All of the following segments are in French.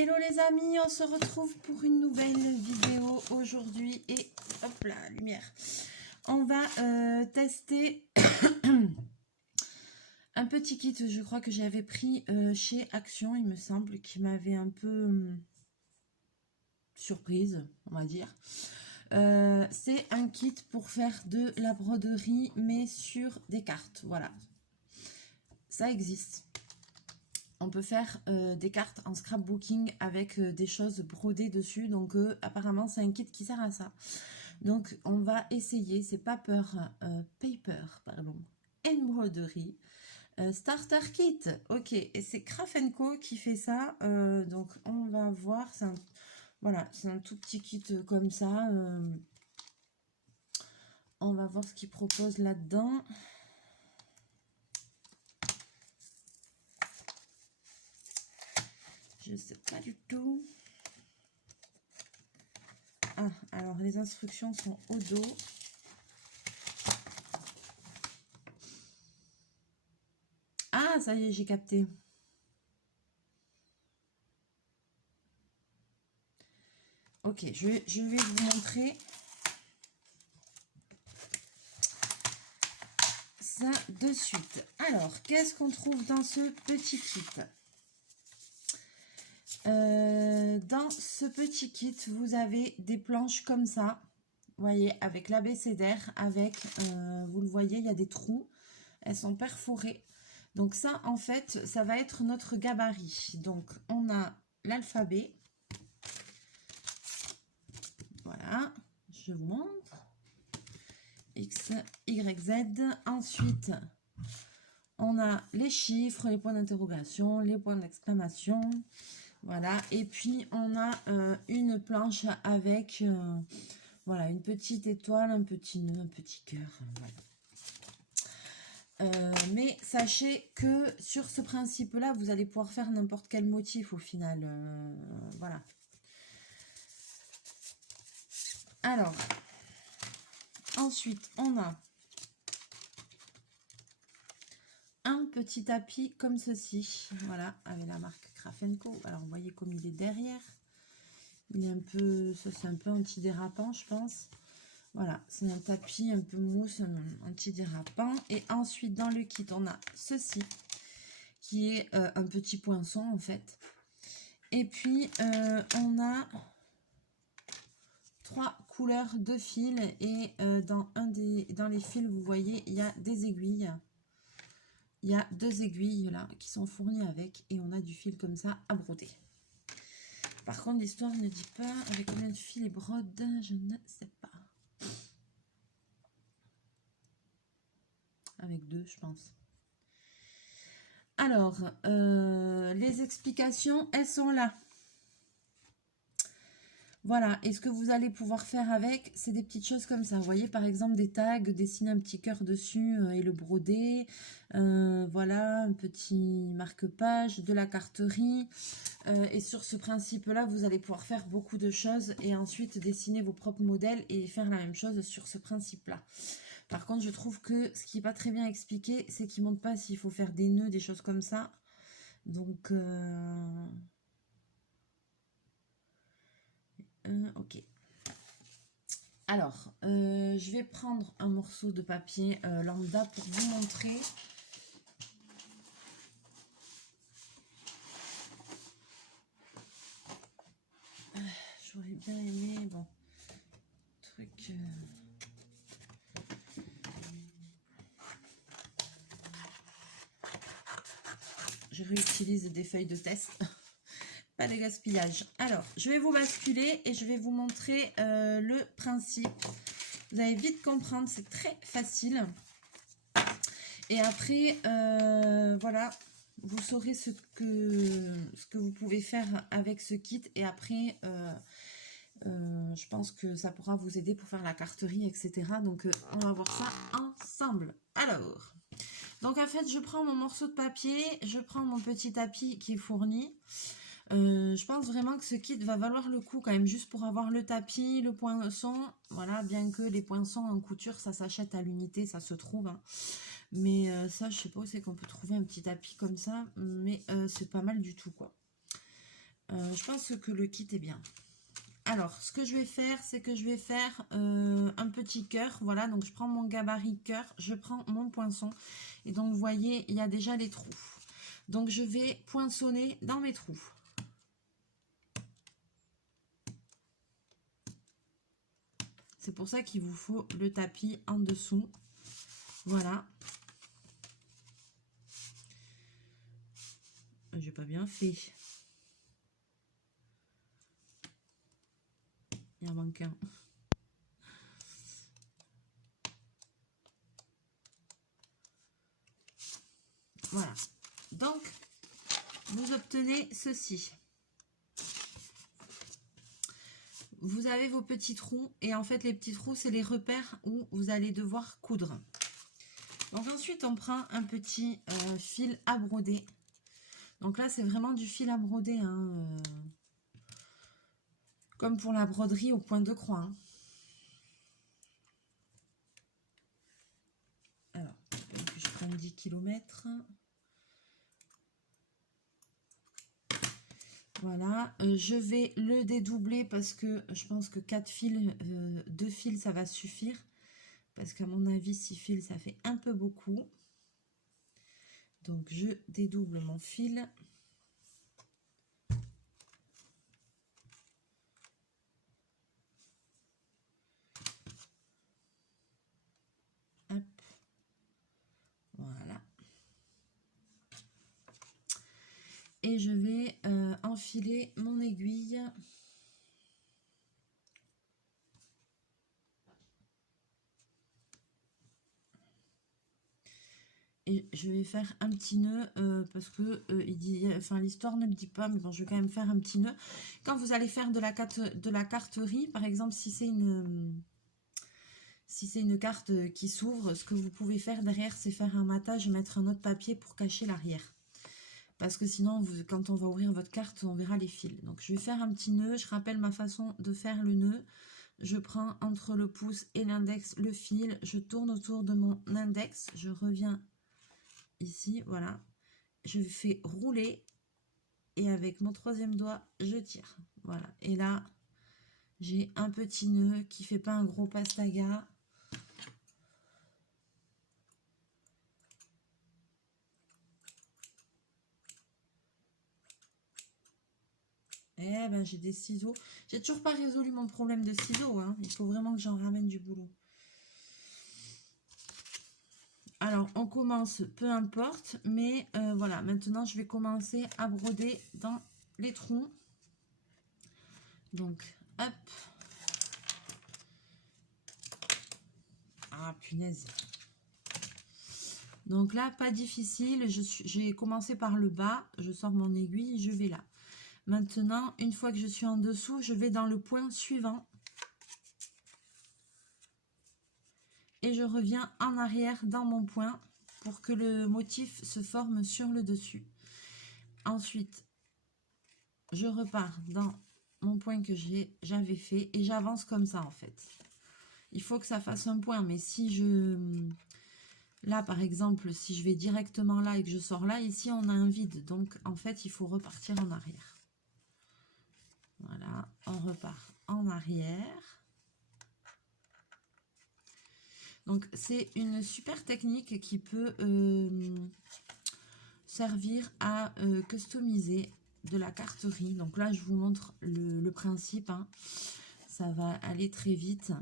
Hello les amis, on se retrouve pour une nouvelle vidéo aujourd'hui et hop là, lumière. On va tester un petit kit, je crois que j'avais pris chez Action, il me semble, qui m'avait un peu surprise, on va dire. C'est un kit pour faire de la broderie mais sur des cartes, voilà. Ça existe. On peut faire des cartes en scrapbooking avec des choses brodées dessus. Donc apparemment c'est un kit qui sert à ça. Donc on va essayer, c'est Paper pardon, Embroidery Starter Kit. Ok, et c'est Craft & Co qui fait ça. Donc on va voir, voilà, c'est un tout petit kit comme ça. On va voir ce qu'ils proposent là-dedans. Je sais pas du tout. Ah, alors les instructions sont au dos. Ah, ça y est, j'ai capté. Ok, je vais vous montrer ça de suite. Alors, qu'est-ce qu'on trouve dans ce petit kit? Dans ce petit kit, vous avez des planches comme ça. Vous voyez, avec l'abécédaire, avec, vous le voyez, il y a des trous. Elles sont perforées. Donc ça, en fait, ça va être notre gabarit. Donc, on a l'alphabet. Voilà, je vous montre. X, Y, Z. Ensuite, on a les chiffres, les points d'interrogation, les points d'exclamation. Voilà, et puis on a une planche avec voilà, une petite étoile, un petit nœud, un petit cœur. Voilà. Mais sachez que sur ce principe-là, vous allez pouvoir faire n'importe quel motif au final. Voilà. Alors, ensuite, on a un petit tapis comme ceci. Voilà, avec la marque Craft & Co. Alors, vous voyez comme il est derrière. Il est un peu, ça c'est un peu anti-dérapant, je pense. Voilà, c'est un tapis un peu mousse, anti-dérapant. Et ensuite, dans le kit, on a ceci, qui est un petit poinçon, en fait. Et puis, on a 3 couleurs de fils. Et dans les fils, vous voyez, il y a des aiguilles. Il y a 2 aiguilles, là, qui sont fournies avec. Et on a du fil comme ça à broder. Par contre, l'histoire ne dit pas avec combien de fils et brode, je ne sais pas. Avec 2, je pense. Alors, les explications, elles sont là. Voilà, et ce que vous allez pouvoir faire avec, c'est des petites choses comme ça. Vous voyez, par exemple, des tags, dessiner un petit cœur dessus et le broder. Voilà, un petit marque-page, de la carterie. Et sur ce principe-là, vous allez pouvoir faire beaucoup de choses et ensuite dessiner vos propres modèles et faire la même chose sur ce principe-là. Par contre, je trouve que ce qui n'est pas très bien expliqué, c'est qu'il ne montre pas s'il faut faire des nœuds, des choses comme ça. Donc, ok. Alors, je vais prendre un morceau de papier lambda pour vous montrer. J'aurais bien aimé, bon, truc... Je réutilise des feuilles de test. Pas de gaspillage. Alors, je vais vous basculer et je vais vous montrer le principe. Vous allez vite comprendre, c'est très facile. Et après, voilà, vous saurez ce que vous pouvez faire avec ce kit. Et après, je pense que ça pourra vous aider pour faire la carterie, etc. Donc, on va voir ça ensemble. Alors, donc en fait, je prends mon morceau de papier, je prends mon petit tapis qui est fourni. Je pense vraiment que ce kit va valoir le coup quand même, juste pour avoir le tapis, le poinçon. Voilà, bien que les poinçons en couture, ça s'achète à l'unité, ça se trouve. Hein. Mais ça, je sais pas où c'est qu'on peut trouver un petit tapis comme ça, mais c'est pas mal du tout, quoi. Je pense que le kit est bien. Alors, ce que je vais faire, c'est que je vais faire un petit cœur. Voilà, donc je prends mon gabarit cœur, je prends mon poinçon. Et donc, vous voyez, il y a déjà les trous. Donc, je vais poinçonner dans mes trous. C'est pour ça qu'il vous faut le tapis en dessous. Voilà. J'ai pas bien fait. Il en manque un. Voilà. Donc, vous obtenez ceci. Vous avez vos petits trous et en fait les petits trous c'est les repères où vous allez devoir coudre. Donc ensuite on prend un petit fil à broder. Donc là c'est vraiment du fil à broder hein, comme pour la broderie au point de croix hein. Alors je prends 10 km. Voilà, je vais le dédoubler parce que je pense que 4 fils, 2 fils ça va suffire. Parce qu'à mon avis 6 fils ça fait un peu beaucoup. Donc je dédouble mon fil. Hop. Voilà. Et je vais enfiler mon aiguille. Et je vais faire un petit nœud parce que il dit, enfin l'histoire ne le dit pas, mais bon, je vais quand même faire un petit nœud. Quand vous allez faire de la carterie, par exemple, si c'est une carte qui s'ouvre, ce que vous pouvez faire derrière, c'est faire un matage et mettre un autre papier pour cacher l'arrière. Parce que sinon, quand on va ouvrir votre carte, on verra les fils. Donc, je vais faire un petit nœud. Je rappelle ma façon de faire le nœud. Je prends entre le pouce et l'index le fil. Je tourne autour de mon index. Je reviens ici, voilà. Je fais rouler. Et avec mon troisième doigt, je tire. Voilà. Et là, j'ai un petit nœud qui ne fait pas un gros pastaga. Eh ben, j'ai des ciseaux. J'ai toujours pas résolu mon problème de ciseaux. Hein. Il faut vraiment que j'en ramène du boulot. Alors, on commence, peu importe. Mais voilà, maintenant, je vais commencer à broder dans les trous. Donc, hop. Ah, punaise. Donc là, pas difficile. J'ai commencé par le bas. Je sors mon aiguille, je vais là. Maintenant, une fois que je suis en dessous, je vais dans le point suivant. Et je reviens en arrière dans mon point pour que le motif se forme sur le dessus. Ensuite, je repars dans mon point que j'avais fait et j'avance comme ça en fait. Il faut que ça fasse un point, mais si je... Là, par exemple, si je vais directement là et que je sors là, ici, on a un vide. Donc, en fait, il faut repartir en arrière. Voilà, on repart en arrière. Donc, c'est une super technique qui peut servir à customiser de la carterie. Donc là, je vous montre le principe. Hein. Ça va aller très vite.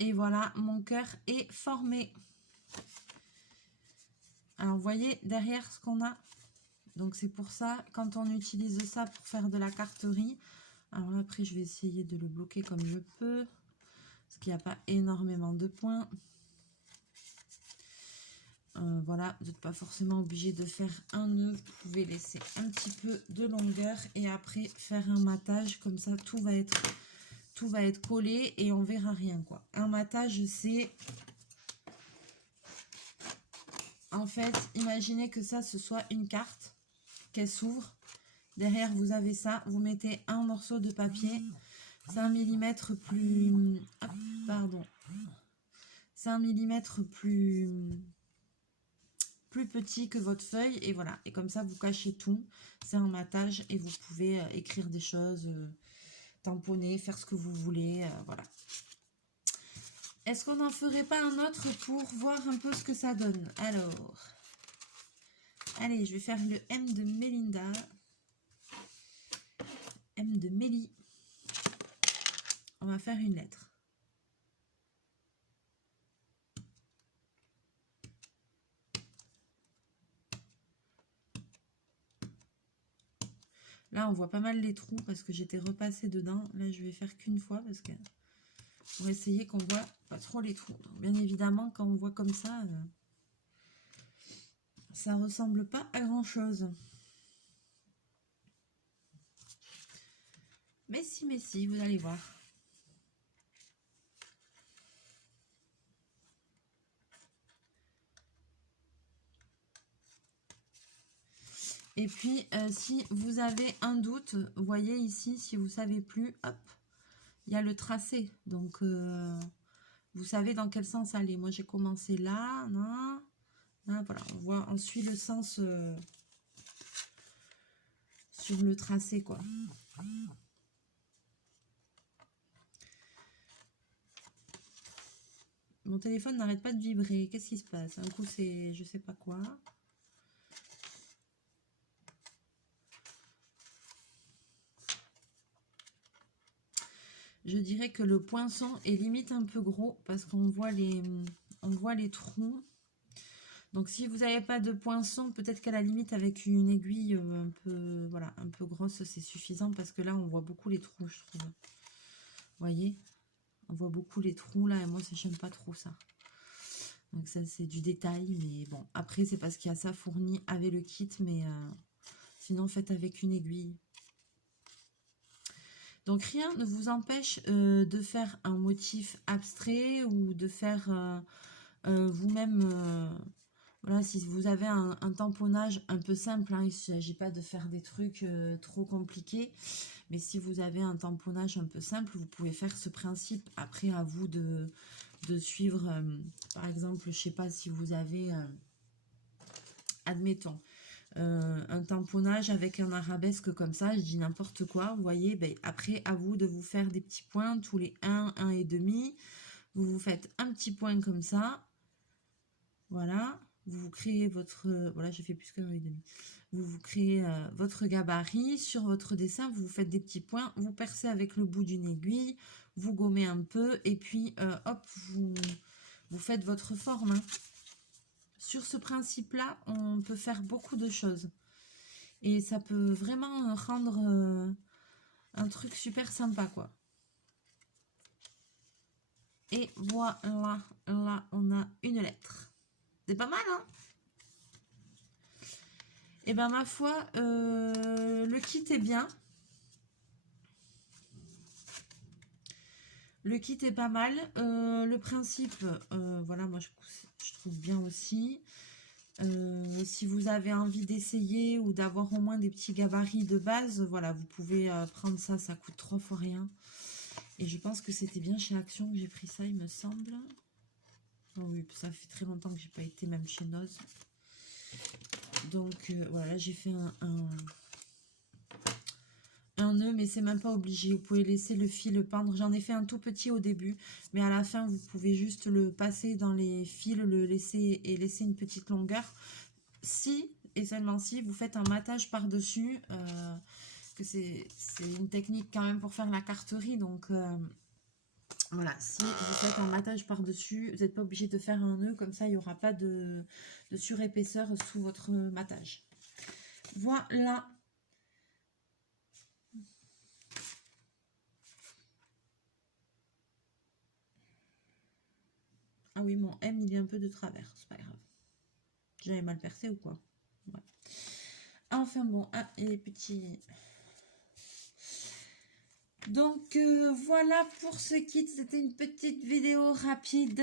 Et voilà, mon cœur est formé. Alors, vous voyez derrière ce qu'on a. Donc, c'est pour ça, quand on utilise ça pour faire de la carterie, alors après, je vais essayer de le bloquer comme je peux, parce qu'il n'y a pas énormément de points. Voilà, vous n'êtes pas forcément obligé de faire un nœud. Vous pouvez laisser un petit peu de longueur et après faire un matage. Comme ça, tout va être collé et on verra rien quoi. Un matage, c'est... En fait, imaginez que ça, ce soit une carte, qu'elle s'ouvre. Derrière, vous avez ça. Vous mettez un morceau de papier. C'est 1 millimètre plus... Hop, pardon. C'est 1 millimètre plus petit que votre feuille. Et voilà. Et comme ça, vous cachez tout. C'est un matage et vous pouvez écrire des choses, tamponner, faire ce que vous voulez. Voilà. Est-ce qu'on n'en ferait pas un autre pour voir un peu ce que ça donne? Alors, allez, je vais faire le M de Mélinda. M de Mélie. On va faire une lettre. Là, on voit pas mal les trous parce que j'étais repassée dedans. Là, je vais faire qu'une fois parce que pour essayer qu'on voit pas trop les trous. Donc, bien évidemment, quand on voit comme ça ressemble pas à grand chose. Mais si, vous allez voir. Et puis, si vous avez un doute, vous voyez ici, si vous ne savez plus, hop, il y a le tracé. Donc, vous savez dans quel sens aller. Moi, j'ai commencé là, non, là, voilà, on suit le sens sur le tracé, quoi. Mon téléphone n'arrête pas de vibrer. Qu'est-ce qui se passe? Un coup, c'est je sais pas quoi. Je dirais que le poinçon est limite un peu gros parce qu'on voit les trous. Donc, si vous n'avez pas de poinçon, peut-être qu'à la limite, avec une aiguille un peu, voilà, un peu grosse, c'est suffisant parce que là, on voit beaucoup les trous, je trouve. Vous voyez? On voit beaucoup les trous là et moi, j'aime pas trop ça. Donc ça, c'est du détail, mais bon. Après, c'est parce qu'il y a ça fourni avec le kit, mais sinon, faites avec une aiguille. Donc, rien ne vous empêche de faire un motif abstrait ou de faire vous-même... voilà, si vous avez un tamponnage un peu simple, hein, il ne s'agit pas de faire des trucs trop compliqués. Mais si vous avez un tamponnage un peu simple, vous pouvez faire ce principe. Après, à vous de suivre, par exemple, je ne sais pas si vous avez, admettons, un tamponnage avec un arabesque comme ça, je dis n'importe quoi, vous voyez, ben, après, à vous de vous faire des petits points tous les 1, 1,5. Vous vous faites un petit point comme ça. Voilà. Vous créez votre... voilà, j'ai fait plus qu'un et demi. Vous créez votre gabarit. Sur votre dessin, vous faites des petits points. Vous percez avec le bout d'une aiguille. Vous gommez un peu. Et puis, hop, vous faites votre forme. Hein. Sur ce principe-là, on peut faire beaucoup de choses. Et ça peut vraiment rendre un truc super sympa, quoi. Et voilà, là, on a une lettre. C'est pas mal, hein? Et ben ma foi, le kit est bien. Le kit est pas mal. Le principe, voilà, moi je trouve bien aussi. Si vous avez envie d'essayer ou d'avoir au moins des petits gabarits de base, voilà, vous pouvez prendre ça, ça coûte 3 fois rien. Et je pense que c'était bien chez Action que j'ai pris ça, il me semble. Oh oui, ça fait très longtemps que j'ai pas été même chez Noz. Donc voilà, j'ai fait un nœud, mais c'est même pas obligé. Vous pouvez laisser le fil pendre. J'en ai fait un tout petit au début, mais à la fin, vous pouvez juste le passer dans les fils, le laisser et laisser une petite longueur. Si, et seulement si, vous faites un matage par-dessus, que c'est une technique quand même pour faire la carterie, donc... voilà, si vous faites un matage par-dessus, vous n'êtes pas obligé de faire un nœud, comme ça il n'y aura pas de surépaisseur sous votre matage. Voilà. Ah oui, mon M il est un peu de travers, c'est pas grave. J'avais mal percé ou quoi? Ouais. Enfin bon, ah, et les petits... Donc voilà pour ce kit, c'était une petite vidéo rapide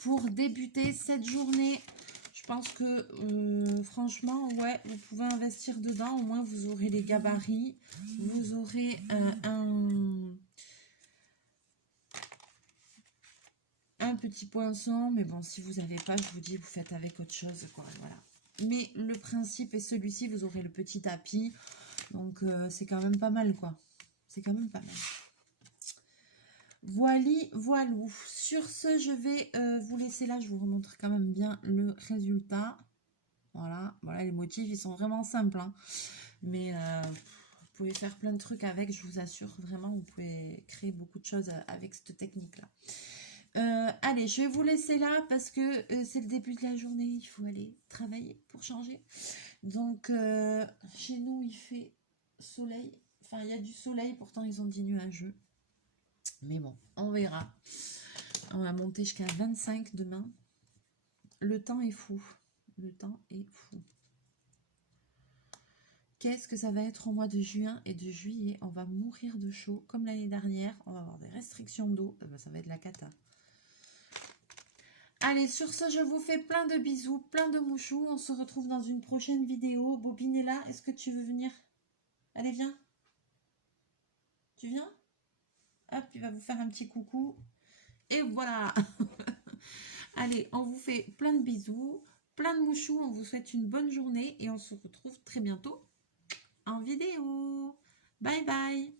pour débuter cette journée. Je pense que franchement, ouais, vous pouvez investir dedans. Au moins, vous aurez les gabarits. Vous aurez un petit poinçon. Mais bon, si vous n'avez pas, je vous dis, vous faites avec autre chose, quoi. Voilà. Mais le principe est celui-ci. Vous aurez le petit tapis. Donc, c'est quand même pas mal, quoi. C'est quand même pas mal. Voilou. Sur ce, je vais vous laisser là. Je vous remontre quand même bien le résultat. Voilà, les motifs, ils sont vraiment simples. Hein. Mais vous pouvez faire plein de trucs avec, je vous assure. Vraiment, vous pouvez créer beaucoup de choses avec cette technique-là. Allez, je vais vous laisser là parce que c'est le début de la journée. Il faut aller travailler pour changer. Donc, chez nous, il fait soleil. Enfin, il y a du soleil, pourtant, ils ont dit nuageux. Mais bon, on verra. On va monter jusqu'à 25 demain. Le temps est fou. Le temps est fou. Qu'est-ce que ça va être au mois de juin et de juillet? On va mourir de chaud comme l'année dernière. On va avoir des restrictions d'eau. Ça va être la cata. Allez, sur ce, je vous fais plein de bisous, plein de mouchous. On se retrouve dans une prochaine vidéo. Bobine est là. Est-ce que tu veux venir? Allez, viens. Tu viens? Hop, il va vous faire un petit coucou. Et voilà. Allez, on vous fait plein de bisous, plein de mouchous. On vous souhaite une bonne journée et on se retrouve très bientôt en vidéo. Bye bye.